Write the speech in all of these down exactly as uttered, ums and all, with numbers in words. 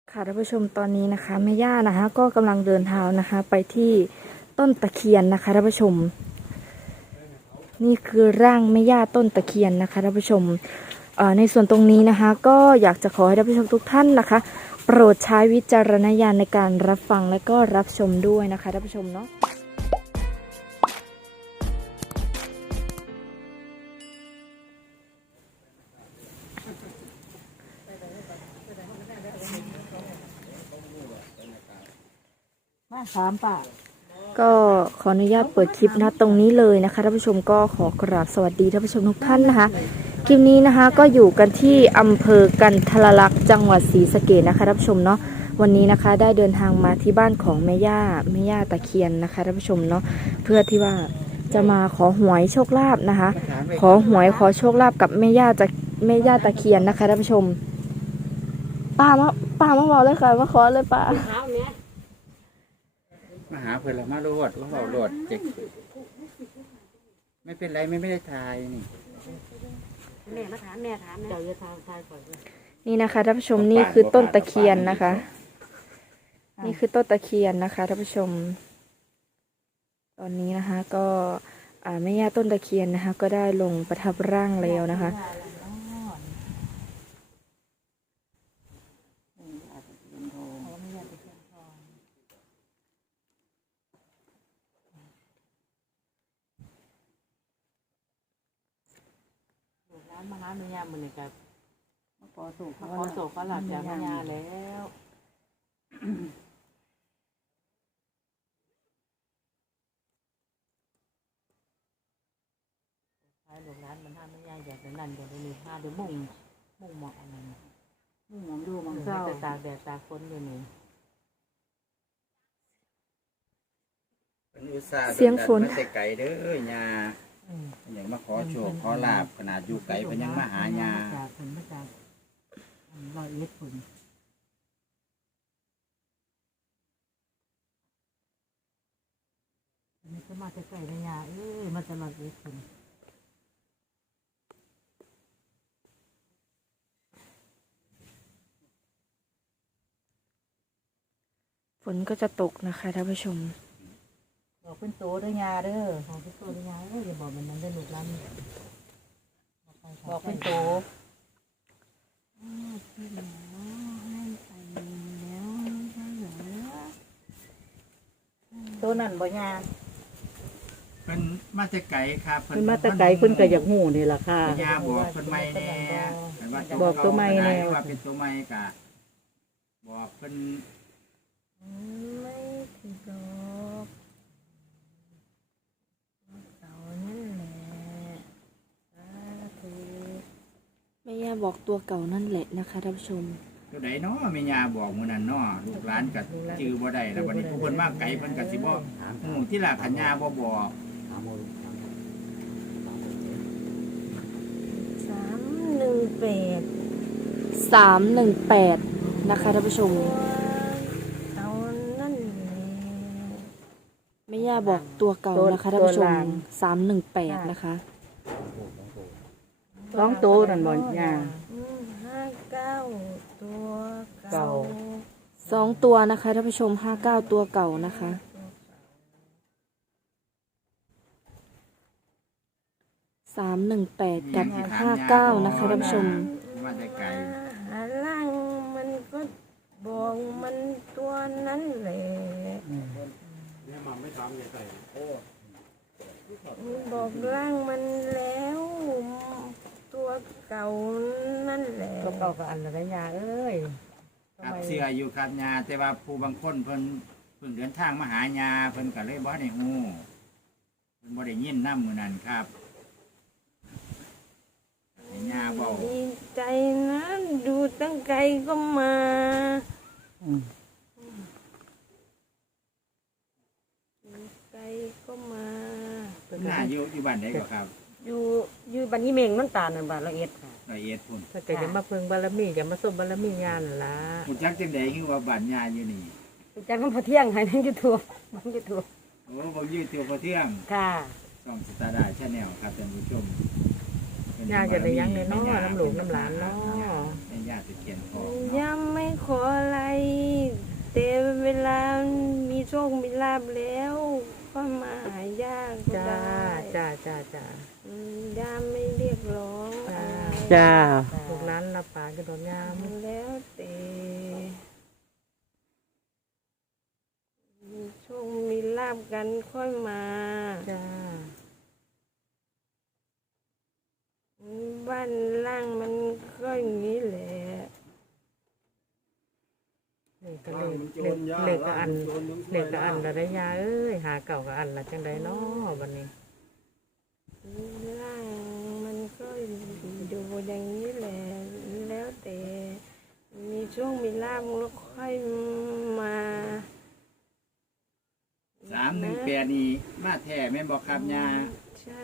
ค่ะท่านผู้ชมตอนนี้นะคะแม่ย่านะคะก็กำลังเดินเท้านะคะไปที่ต้นตะเคียนนะคะท่านผู้ชมนี่คือร่างแม่ย่าต้นตะเคียนนะคะท่านผู้ชมในส่วนตรงนี้นะคะก็อยากจะขอให้ท่านผู้ชมทุกท่านนะคะโปรดใช้วิจารณญาณในการรับฟังและก็รับชมด้วยนะคะท่านผู้ชมเนาะมาสามป่าก็ขออนุญาตเปิดคลิปนะตรงนี้เลยนะคะท่านผู้ชมก็ขอกราบสวัสดีท่านผู้ชมทุกท่านนะคะคลิปนี้นะคะก็อยู่กันที่อำเภอกันทรลักษณ์จังหวัดศรีสะเกษนะคะท่านผู้ชมเนาะวันนี้นะคะได้เดินทางมาที่บ้านของแม่ย่าแม่ย่าตะเคียนนะคะท่านผู้ชมเนาะเพื่อที่ว่าจะมาขอหวยโชคลาภนะคะ ขอหวยขอโชคลาภกับแม่ย่าจะแม่ย่าตะเคียนนะคะท่านผู้ชมป้ามาป้ามาบอกเลยค่ะมาขอเลยป้ามาหาเพื่อนเรามาโลดว่าเราโลดเจ็กไม่เป็นไรไม่ไม่ได้ทายนี่แม่มาถามแม่ถามนะเดี๋ยวจะทางทายก่อนนี่นะคะท่านผู้ชมนี่คือต้นตะเคียนนะคะนี่คือต้นตะเคียนนะคะท่านผู้ชมตอนนี้นะคะก็แม่ย่าต้นตะเคียนนะคะก็ได้ลงประทับร่างแล้วนะคะมาหาแม่ย่ามันเลยกับมาขอโศกขอโศกขอหลับจากแม่ย่าแล้วใช้หลวงร้านมันทำแม่ย่าอยากจะนั่นอยากจะมีผ้าเดี๋ยวมุ่งมุ่งหมอกอะไรมุ่งหมองดูมองเศร้าจะตากแดดตากฝนอยู่นี่เสียงฝนไม่ไก่เด้อยาอย่างมาขอโชคขอลาบขนาดอยู่ไกลเป็นยังมาหายาจากฝนมาจากลอยเอ็ดฝนนี่ก็มาจะไก่ในยาเอ้ยมาจะลอยเอ็ดฝนฝนก็จะตกนะคะท่านผู้ชมบอกเป็นโตด้วยยาเด้อบอกเป็นโตด้วยยาเอ้ยอย่าบอกมันนั้นได้หนุกล้ำบอกเป็นโตตัวนั่นบ่ยาเป็นมาแต่ไก่ครับเป็นมาแต่ไก่คุณก็อยากหูนี่แหละค่ะยาบอกเป็นไม้แน่บอกตัวไม้แน่ว่าเป็นตัวไม้กะบอกเป็นไม่ถึงดอกเสานั่นแหละแม่ย่าบอกตัวเก่านั่นแหละนะคะท่านผู้ชมตัวไหนเนาะแม่ย่าบอกมื้อนั้นเนาะลูกหลานก็จื้อบ่ได้แล้ววันนี้ผู้เพิ่นมาไกลเพิ่นก็สิบ่ฮู้ที่ล่ะขันย่าบ่บอกสามหนึ่งแปดสามหนึ่งแปดนะคะท่านผู้ชมเอานั่นแม่ย่าบอกตัวเก่านะคะท่านผู้ชมสามหนึ่งแปดนะคะสองโตนั่นบ่ยาห้าเก้าตัวเก่าสองตัวนะคะท่านผู้ชมห้าเก้าตัวเก่านะคะสามหนึ่งแปดกับห้าเก้านะคะท่านผู้ชมมาแต่ไกลล่างมันก็บอกมันตัวนั้นแหละบอกร่างมันแล้วตัวเก่านั่นแหละตัวเก่ากับอันละยาเอ้ยครับเชื่ออยู่ครับยาแต่ว่าผู้บางคนเพิ่นเพิ่นเดินทางมาหายาเพิ่นก็เลยบ่ได้ฮู้เพิ่นบ่ได้ยินนำมื้อนั้นครับยาเว้าดีใจนะดูตั้งไกลก็มาไกลก็มาหน้าอยู่อยู่บ้านไหนก็ครับอยู่อยู่บ้านยี่เมงน้ำตาลนั่นบ้านละเอียดค่ะละเอียดพุ่นถ้าเกิดจะมาเพิ่งบารมีจะมาส่งบารมีงานล่ะคุณจักจังได๋คือว่าบ้านยาอยู่นี่คุณจักมันพอเที่ยงให้นั่นอยู่ทั่วมันอยู่ทั่วโอ้บ่ยืดตัวพอเที่ยงค่ะช่องสตาร์ดาชาแนลครับท่านผู้ชมยาจะได้ยังในน้อน้ำหลวงน้ำหลานเนาะแม่ย่าตะเคียนทองยังไม่ขออะไรโชคมีลาบแล้วก็มาหายากก็จ้าได้จ้าจ้าจ้าอืมย่าไม่เรียกร้องอะไรจ้าลูกหลานรับปากจะโดนยามแล้วแต่มีโชคมีลาบกันค่อยมาจ้าบ้านล่างมันก็อย่างนี้แหละเล็กก็เล็กเล็กเล็กก็อันเล็กก็อันละได้ยาเอ้ยหาเก่าก็อันละจังไดเนาะวันนี้ล่างมันก็ดูอย่างนี้แหละแล้วแต่มีช่วงมีลาบแล้วค่อยมาสามหนึ่งแปดนี่มาแท้แม่นบอกครับยาใช่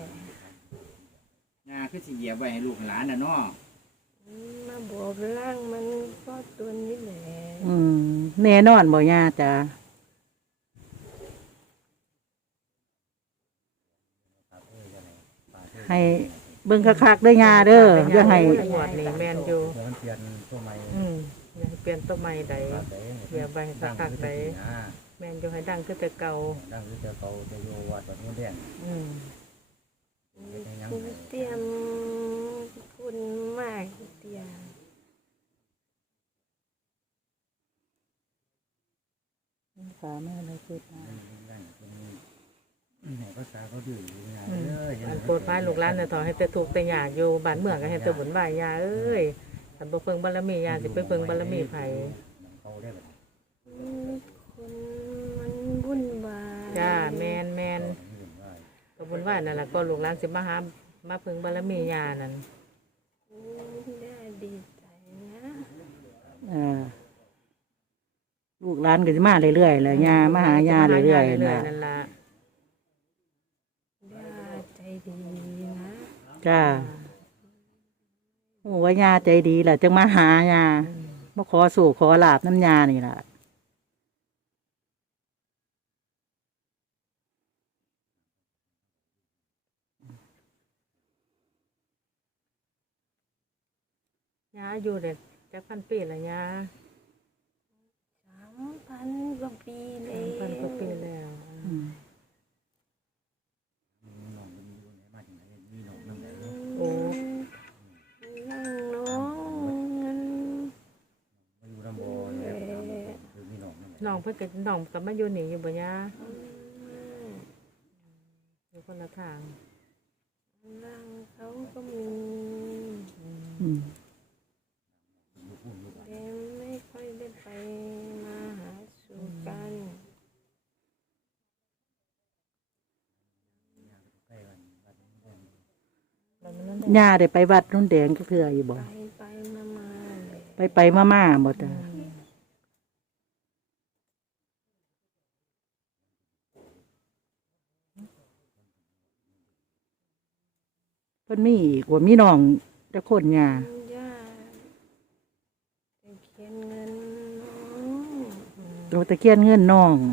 ยาคือสิเหยียบไว้ให้ลูกหลานน่ะเนาะมาบอกล่างมันก็ตัวนี้แหละอืมแน่นอนบ่ย่าจ้าให้เบิ่งคักๆเด้อย่าเด้ออย่าให้หวดนี่แมนอยู่เดี๋ยวมันเปลี่ยนตัวใหม่อืมอย่าให้เปลี่ยนต้นไม้ใดครับแต่อย่าไปให้คักๆใดอ่าแมนอยู่ให้ดังคือแต่เก่าดังคือจะเขาจะโยวัดแบบนี้แดงอืมเป็นยังคุณไงเตรียมคุณมากเตรียมสาแม่อะไรพูดมานั่นเป็นไหนภาษาเขาดื้ออยู่ไงอืมเอ้ยอันโปรดพายลูกหลานเนี่ยถอให้แต่ถูกแต่ยากอยู่บ้านเมืองก็ให้แต่บุญบ่ายยาเอ้ยสันบ่เพิ่งบารมียาสิไปเพิ่งบารมีไผเขาได้แบบคนมันวุ่นวายจ้าแมนแมนนี้ว่าก็บุญว่านั่นแหละก็ลูกหลานสิมาหามาเพิ่งบารมียานั่นได้ดีใจนะเออลูกหลานก็สิมาเรื่อยๆแหละย่ามาหาย่าเรื่อยๆเรื่อยนะๆนั่นล่ะย่าใจดีนะจ้าโอ้ว่าย่าใจดีแหละจังมาหาย่ามาขอสู่ขอลาบน้ำยานี่ล่ะยาอยู่เด็กจักพันปีละยาสามพันกว่าปีเลยพันกว่าปีแล้วอืมมีน้องมันอยู่ไหนมาจากไหนมีน้องนั่งไหนโอ้นั่งน้องเงินมาอยู่ลำโบเนี่ยคือมีน้องนั่งไหนน้องเพิ่นก็น้องก็มาอยู่นี่อยู่บ่ยาอยู่คนละทางร่างเขาก็มีอืมแต่ไม่ค่อยได้ไปมาหาสู่กันย่าได้ไปวัดนุ่นแดงก็คืออยู่บ่ไปไปมามาเลยไปไปมามาๆบ่จ้ะเพิ่นมีอีกว่ามีน้องจะคนย่าย่าไปเขียนเงินน้องตัวตะเคียนเงินน้อง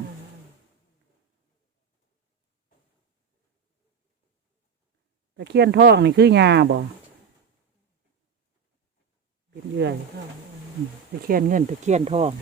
ตะเคียนทองนี่คือยาบ่เป็นเยื่อยอืมตะเคียนเงินตะเคียนทอง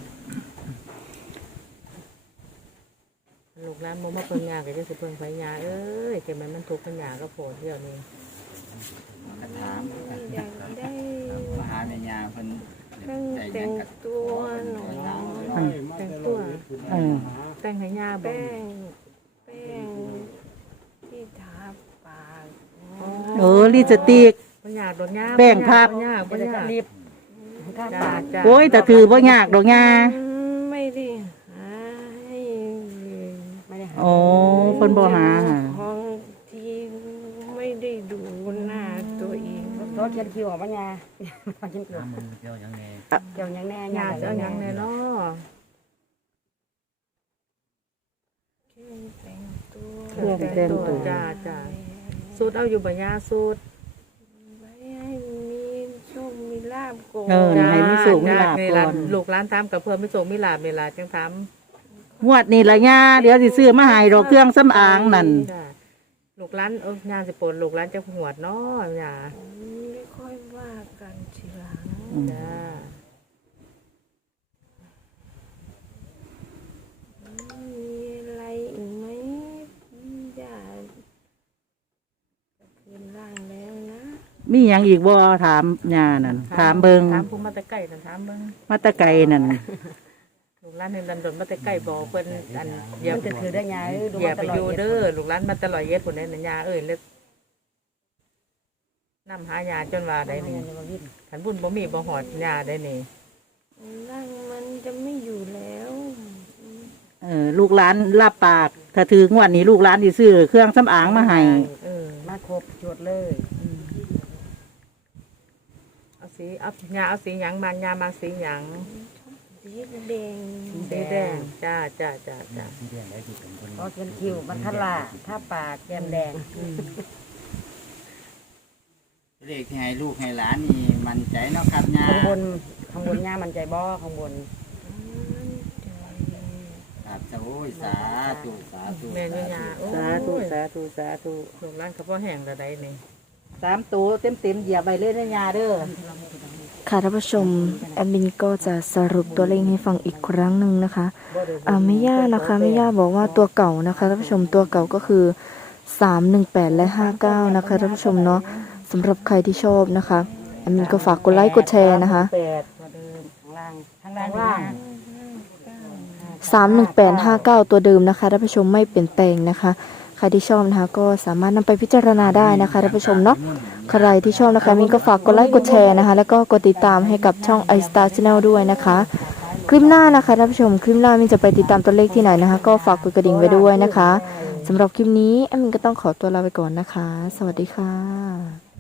ลูกหลานบ่มาเพิ่งยาก็จะสิเพิ่งไผยาเอ้ยแต่มันมันทุกข์ปัญญาก็โผล่เดี๋ยวนี้กระถามอยากได้มาหาแม่ยาเพิ่นเครื่องใจแต่ยังงกระตัวหนูแต่งตัวเออแต่งให้ยาบ่แป้งแป้งที่ทาปากเออลิปสติกปัญญาโดนยาแป้งทาปัญญาปัญญารีบจ้าจ้าโอ้ยแต่ถือว่ายากดอกยาไม่ได้หาให้ไม่ได้หาโอ้เพิ่นบ่หาหาของที่ไม่ได้ดูหน้าตัวเองรถเขียนคิวออกปัญญาเขียนคิวน้ำมันเกี่ยวยังไงเกี่ยวยังแน่ยาจะเอาหยังแน่เนาะเครื่องแต่งตัวเครื่องแต่งตัวจ้าจ้าสูตรเอาอยู่บ่ยาสูตรไว้ให้มีโชคมีลาบก่อนเออ ให้มีสุขมีลาภจ้ก่อนลูกร้านทำกับเพื่อนไม่ส่งมีลาบเวลาจังทงวดนี่ละยาเดี๋ยวสิซื้อมาให้ดอกเครื่องสำอางนั่นำจ้าลูกร้านเอองานสิปนลูกร้านจะหวดเนาะยาไม่ค่อยว่ากันทีหลังจ้ามีหยังอีกบ่ถามยานั่นถามเบิงถามผู้มาแต่ไก่นั่นถามเบิ่งมาแตะไกลนั่นลูกหลานเห็นดันโดนมาแต่ไก่บ่เพิ่นอันอย่ามันจะถือได้ยาเอ้ยดูอย่ามาไปตลอดอยู่เย็ดเด้อลูกหลานมาตลอดเย็ดพุ่นนั่นยาเอ้ยแล้วนำหายาจนว่าได้นี่ขันบุญบ่มีบ่หอดยาได้นี่ร่างมันจะไม่อยู่แล้วเออลูกหลานรับปาก ถ้าถืองวดนี้ลูกหลานสิซื้อเครื่องสำอางมาให้เออมาครบจดเลยเอาสีเอายาเอาสีหยังมายามาสีหยังสีแดงสีแดงจ้าจ้าจ้าจ้าที่เรียนได้ที่เป็นคนพอเขียนคิวมันทลาท่าปากแก้มแดงเลขที่ให้ลูกให้หลานนี่มั่นใจเนาะครับยาข้างบนข้างบนยามันใจบ่ข้างบนครับโอ้ยสาธุสาธุแม่นอยู่ยาโอ้สาธุสาธุสาธุลูกหลานเขาพ่อแห้งละได้นี่สามตัวเต็มเต็มๆเหยียบไปเลยนะยาเด้อค่ะท่านผู้ชมแอดมินก็จะสรุปตัวเลขให้ฟังอีกครั้งหนึ่งนะคะอ่าไม่ยากนะคะไม่ยากบอกว่าตัวเก่านะคะท่านผู้ชมตัวเก่าก็คือสามหนึ่งแปดและห้าเก้านะคะท่านผู้ชมเนาะสำหรับใครที่ชอบนะคะแอดมินก็ฝากกดไลค์กดแชร์นะคะแปดตัวเดิมข้างล่างข้างล่างล่างสามหนึ่งแปดห้าเก้าตัวเดิมนะคะท่านผู้ชมไม่เปลี่ยนแปลงนะคะใครที่ชอบนะคะก็สามารถนำไปพิจารณาได้นะคะท่านผู้ชมเนาะใครที่ชอบนะคะมินก็ฝากกดไลค์กดแชร์นะคะแล้วก็กดติดตามให้กับช่อง ไอ สตาร์ Channel ด้วยนะคะคลิปหน้านะคะท่านผู้ชมคลิปหน้ามินจะไปติดตามตัวเลขที่ไหนนะคะก็ฝากกดกระดิ่งไว้ด้วยนะคะสำหรับคลิปนี้แอดมินก็ต้องขอตัวลาไปก่อนนะคะ สวัสดีค่ะ